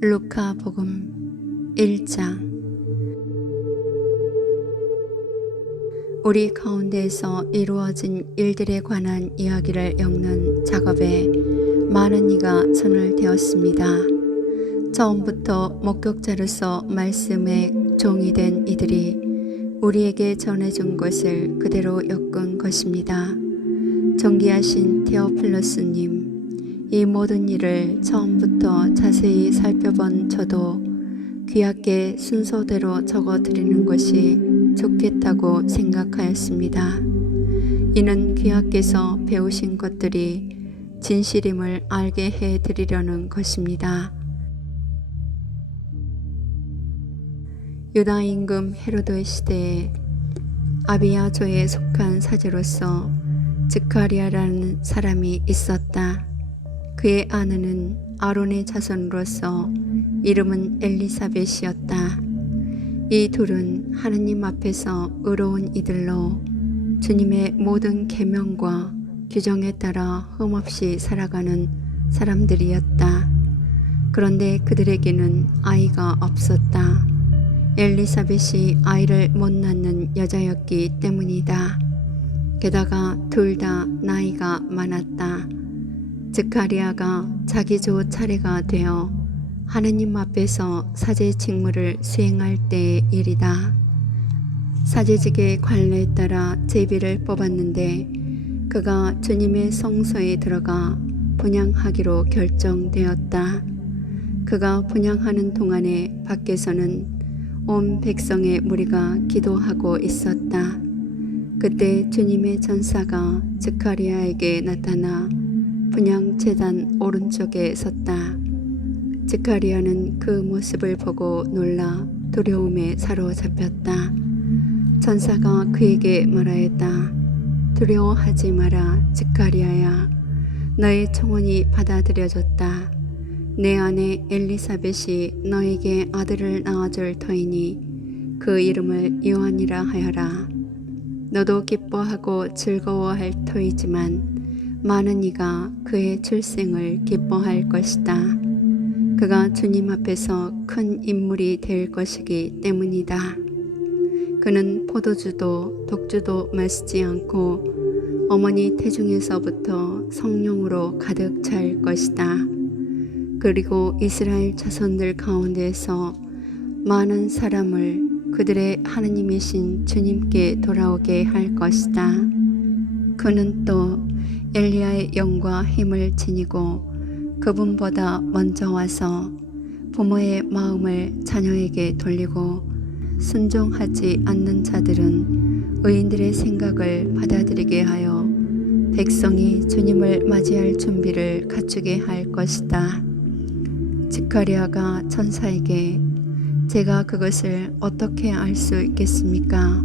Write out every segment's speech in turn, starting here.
루카복음 1장. 우리 가운데에서 이루어진 일들에 관한 이야기를 엮는 작업에 많은 이가 손을 대었습니다. 처음부터 목격자로서 말씀의 종이 된 이들이 우리에게 전해준 것을 그대로 엮은 것입니다. 존귀하신 테오필로스님, 이 모든 일을 처음부터 자세히 살펴본 저도 귀하게 순서대로 적어드리는 것이 좋겠다고 생각하였습니다. 이는 귀하께서 배우신 것들이 진실임을 알게 해드리려는 것입니다. 유다 임금 헤로도의 시대에 아비야조에 속한 사제로서 즈카리아라는 사람이 있었다. 그의 아내는 아론의 자손으로서 이름은 엘리사벳이었다. 이 둘은 하느님 앞에서 의로운 이들로 주님의 모든 계명과 규정에 따라 흠없이 살아가는 사람들이었다. 그런데 그들에게는 아이가 없었다. 엘리사벳이 아이를 못 낳는 여자였기 때문이다. 게다가 둘 다 나이가 많았다. 즈카리아가 자기 조 차례가 되어 하느님 앞에서 사제 직무를 수행할 때의 일이다. 사제직의 관례에 따라 제비를 뽑았는데 그가 주님의 성소에 들어가 분향하기로 결정되었다. 그가 분향하는 동안에 밖에서는 온 백성의 무리가 기도하고 있었다. 그때 주님의 전사가 즈카리아에게 나타나 분향 제단 오른쪽에 섰다. 즈카리아는 그 모습을 보고 놀라 두려움에 사로잡혔다. 전사가 그에게 말하였다. 두려워하지 마라, 즈카리아야. 너의 청혼이 받아들여졌다. 내 아내 엘리사벳이 너에게 아들을 낳아줄 터이니 그 이름을 요한이라 하여라. 너도 기뻐하고 즐거워할 터이지만 많은 이가 그의 출생을 기뻐할 것이다. 그가 주님 앞에서 큰 인물이 될 것이기 때문이다. 그는 포도주도 독주도 마시지 않고 어머니 태중에서부터 성령으로 가득 찰 것이다. 그리고 이스라엘 자손들 가운데에서 많은 사람을 그들의 하느님이신 주님께 돌아오게 할 것이다. 그는 또 엘리야의 영과 힘을 지니고 그분보다 먼저 와서 부모의 마음을 자녀에게 돌리고 순종하지 않는 자들은 의인들의 생각을 받아들이게 하여 백성이 주님을 맞이할 준비를 갖추게 할 것이다. 즈카리아가 천사에게 제가 그것을 어떻게 알 수 있겠습니까?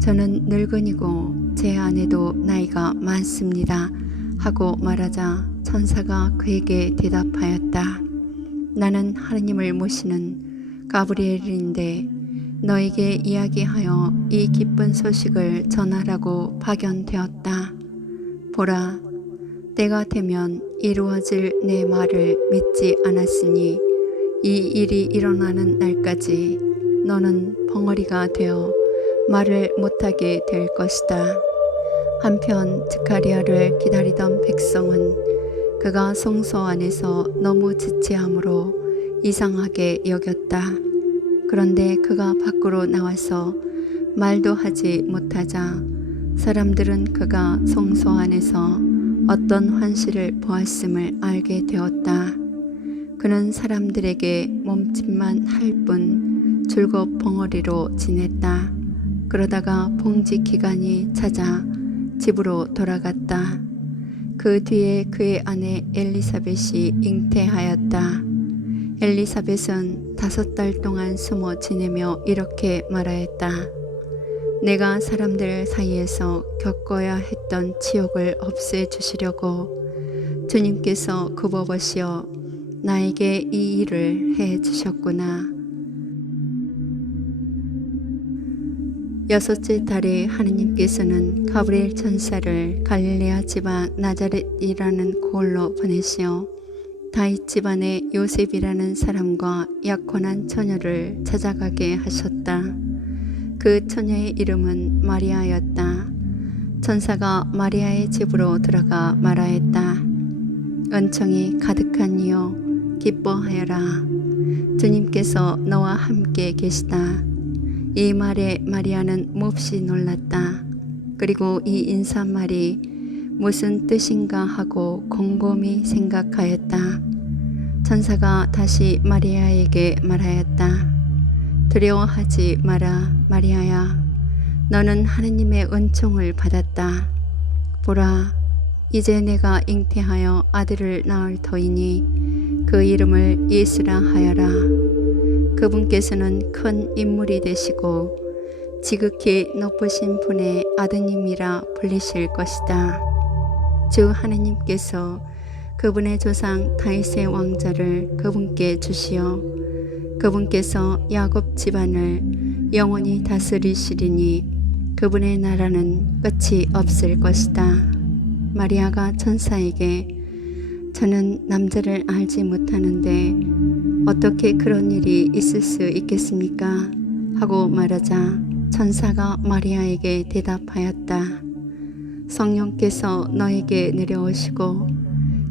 저는 늙은이고 제 아내도 나이가 많습니다. 하고 말하자 천사가 그에게 대답하였다. 나는 하느님을 모시는 가브리엘인데 너에게 이야기하여 이 기쁜 소식을 전하라고 파견되었다. 보라, 때가 되면 이루어질 내 말을 믿지 않았으니 이 일이 일어나는 날까지 너는 벙어리가 되어 말을 못하게 될 것이다. 한편 즈카리아를 기다리던 백성은 그가 성소 안에서 너무 지체함으로 이상하게 여겼다. 그런데 그가 밖으로 나와서 말도 하지 못하자 사람들은 그가 성소 안에서 어떤 환시를 보았음을 알게 되었다. 그는 사람들에게 몸짓만 할 뿐 줄곧 벙어리로 지냈다. 그러다가 봉지 기간이 찾아 집으로 돌아갔다. 그 뒤에 그의 아내 엘리사벳이 잉태하였다. 엘리사벳은 5달 동안 숨어 지내며 이렇게 말하였다. 내가 사람들 사이에서 겪어야 했던 치욕을 없애주시려고 주님께서 굽어버시어 나에게 이 일을 해주셨구나. 6째 달에 하느님께서는 가브리엘 천사를 갈릴레아 지방 나자렛이라는 곳으로 보내시어 다윗 집안의 요셉이라는 사람과 약혼한 처녀를 찾아가게 하셨다. 그 처녀의 이름은 마리아였다. 천사가 마리아의 집으로 들어가 말하였다. 은총이 가득한 이여 기뻐하여라. 주님께서 너와 함께 계시다. 이 말에 마리아는 몹시 놀랐다. 그리고 이 인사말이 무슨 뜻인가 하고 곰곰이 생각하였다. 천사가 다시 마리아에게 말하였다. 두려워하지 마라, 마리아야. 너는 하느님의 은총을 받았다. 보라, 이제 내가 잉태하여 아들을 낳을 터이니 그 이름을 예수라 하여라. 그분께서는 큰 인물이 되시고 지극히 높으신 분의 아드님이라 불리실 것이다. 주 하느님께서 그분의 조상 다윗의 왕좌를 그분께 주시어 그분께서 야곱 집안을 영원히 다스리시리니 그분의 나라는 끝이 없을 것이다. 마리아가 천사에게 저는 남자를 알지 못하는데 어떻게 그런 일이 있을 수 있겠습니까? 하고 말하자 천사가 마리아에게 대답하였다. 성령께서 너에게 내려오시고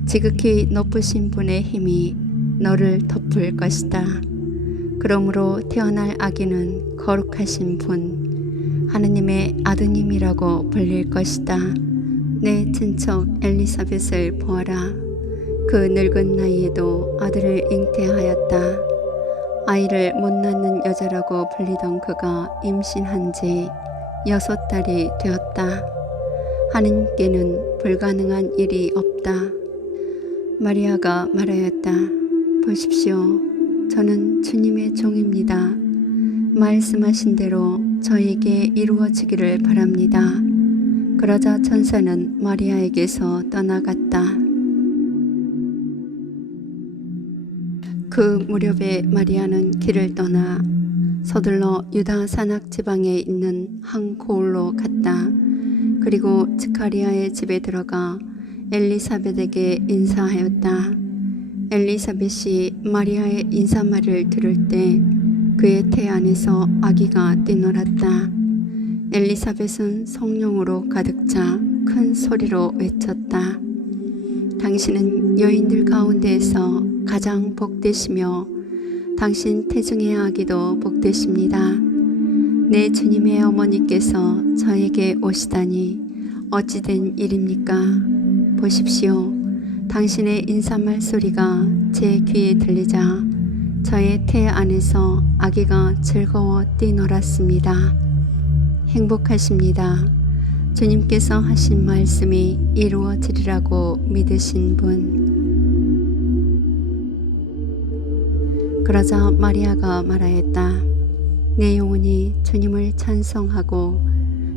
지극히 높으신 분의 힘이 너를 덮을 것이다. 그러므로 태어날 아기는 거룩하신 분, 하느님의 아드님이라고 불릴 것이다. 내 친척 엘리사벳을 보아라. 그 늙은 나이에도 아들을 잉태하였다. 아이를 못 낳는 여자라고 불리던 그가 임신한 지 6달이 되었다. 하느님께는 불가능한 일이 없다. 마리아가 말하였다. 보십시오. 저는 주님의 종입니다. 말씀하신 대로 저에게 이루어지기를 바랍니다. 그러자 천사는 마리아에게서 떠나갔다. 그 무렵에 마리아는 길을 떠나 서둘러 유다 산악 지방에 있는 한 고을로 갔다. 그리고 스가랴의 집에 들어가 엘리사벳에게 인사하였다. 엘리사벳이 마리아의 인사말을 들을 때 그의 태 안에서 아기가 뛰놀았다. 엘리사벳은 성령으로 가득 차 큰 소리로 외쳤다. 당신은 여인들 가운데에서 가장 복되시며 당신 태중의 아기도 복되십니다. 내 주님의 어머니께서 저에게 오시다니 어찌 된 일입니까? 보십시오. 당신의 인사말 소리가 제 귀에 들리자 저의 태 안에서 아기가 즐거워 뛰놀았습니다. 행복하십니다. 주님께서 하신 말씀이 이루어지리라고 믿으신 분. 그러자 마리아가 말하였다. 내 영혼이 주님을 찬송하고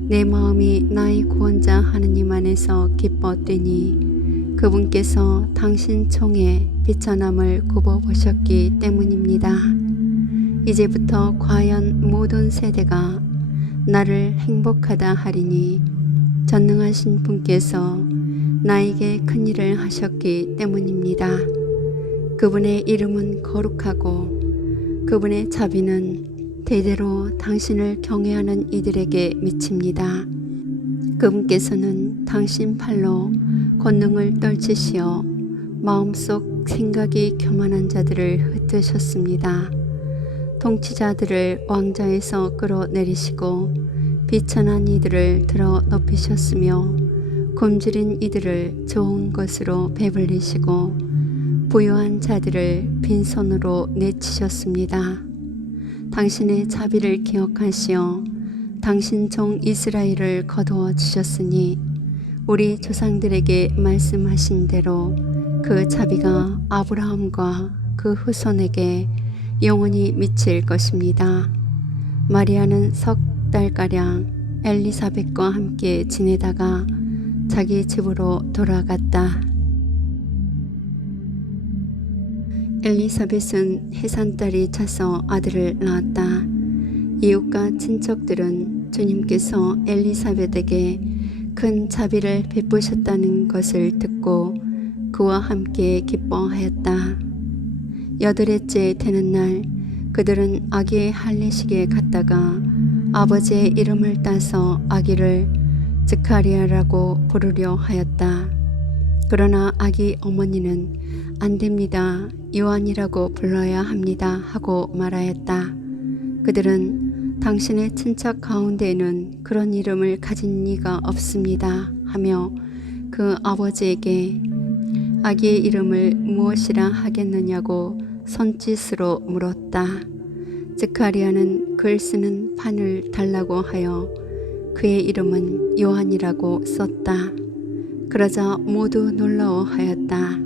내 마음이 나의 구원자 하느님 안에서 기뻐 뛰니 그분께서 당신 총에 비천함을 굽어보셨기 때문입니다. 이제부터 과연 모든 세대가 나를 행복하다 하리니 전능하신 분께서 나에게 큰 일을 하셨기 때문입니다. 그분의 이름은 거룩하고 그분의 자비는 대대로 당신을 경외하는 이들에게 미칩니다. 그분께서는 당신 팔로 권능을 떨치시어 마음속 생각이 교만한 자들을 흩으셨습니다. 통치자들을 왕좌에서 끌어내리시고 비천한 이들을 들어 높이셨으며 굶주린 이들을 좋은 것으로 배불리시고 부유한 자들을 빈손으로 내치셨습니다. 당신의 자비를 기억하시어 당신 종 이스라엘을 거두어 주셨으니 우리 조상들에게 말씀하신 대로 그 자비가 아브라함과 그 후손에게 영원히 미칠 것입니다. 마리아는 석 달가량 엘리사벳과 함께 지내다가 자기 집으로 돌아갔다. 엘리사벳은 해산달이 차서 아들을 낳았다. 이웃과 친척들은 주님께서 엘리사벳에게 큰 자비를 베푸셨다는 것을 듣고 그와 함께 기뻐하였다. 여덟째 되는 날 그들은 아기의 할례식에 갔다가 아버지의 이름을 따서 아기를 스가랴라고 부르려 하였다. 그러나 아기 어머니는 안 됩니다. 요한이라고 불러야 합니다. 하고 말하였다. 그들은 당신의 친척 가운데에는 그런 이름을 가진 이가 없습니다. 하며 그 아버지에게 아기의 이름을 무엇이라 하겠느냐고 손짓으로 물었다. 스가랴는 글 쓰는 판을 달라고 하여 그의 이름은 요한이라고 썼다. 그러자 모두 놀라워하였다.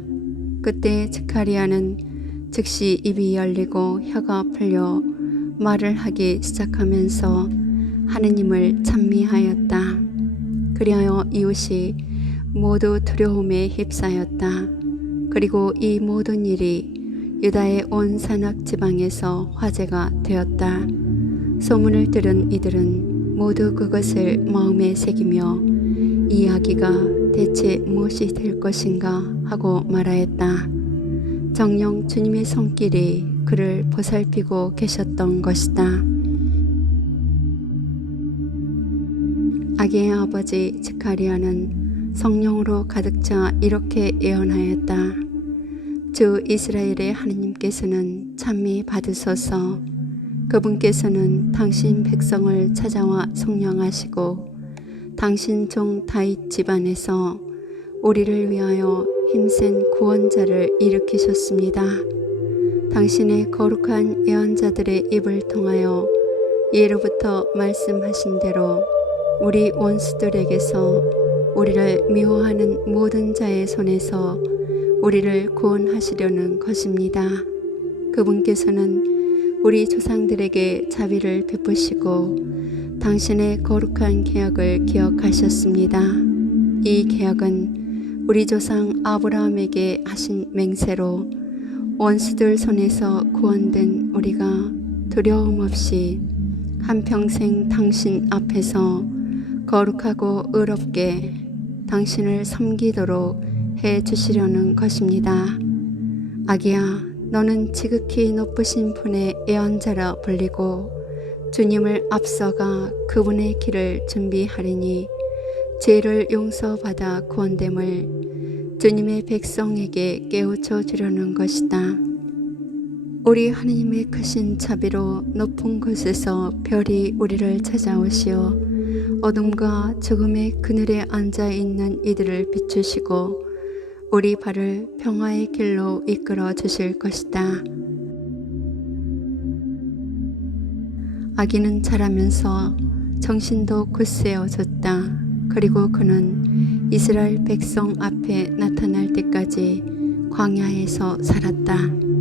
그때 스가랴는 즉시 입이 열리고 혀가 풀려 말을 하기 시작하면서 하느님을 찬미하였다. 그리하여 이웃이 모두 두려움에 휩싸였다. 그리고 이 모든 일이 유다의 온 산악 지방에서 화제가 되었다. 소문을 들은 이들은 모두 그것을 마음에 새기며 이 아기가 대체 무엇이 될 것인가 하고 말하였다. 정녕 주님의 손길이 그를 보살피고 계셨던 것이다. 아기의 아버지 스가랴는 성령으로 가득 차 이렇게 예언하였다. 주 이스라엘의 하느님께서는 찬미 받으소서. 그분께서는 당신 백성을 찾아와 속량하시고 당신 종 다윗 집안에서 우리를 위하여 힘센 구원자를 일으키셨습니다. 당신의 거룩한 예언자들의 입을 통하여 예로부터 말씀하신 대로 우리 원수들에게서 우리를 미워하는 모든 자의 손에서 우리를 구원하시려는 것입니다. 그분께서는 우리 조상들에게 자비를 베푸시고 당신의 거룩한 계약을 기억하셨습니다. 이 계약은 우리 조상 아브라함에게 하신 맹세로 원수들 손에서 구원된 우리가 두려움 없이 한평생 당신 앞에서 거룩하고 의롭게 당신을 섬기도록 해 주시려는 것입니다. 아기야, 너는 지극히 높으신 분의 예언자라 불리고 주님을 앞서가 그분의 길을 준비하리니 죄를 용서받아 구원됨을 주님의 백성에게 깨우쳐 주려는 것이다. 우리 하느님의 크신 자비로 높은 곳에서 별이 우리를 찾아오시어 어둠과 죽음의 그늘에 앉아있는 이들을 비추시고 우리 발을 평화의 길로 이끌어 주실 것이다. 아기는 자라면서 정신도 굳세어졌다. 그리고 그는 이스라엘 백성 앞에 나타날 때까지 광야에서 살았다.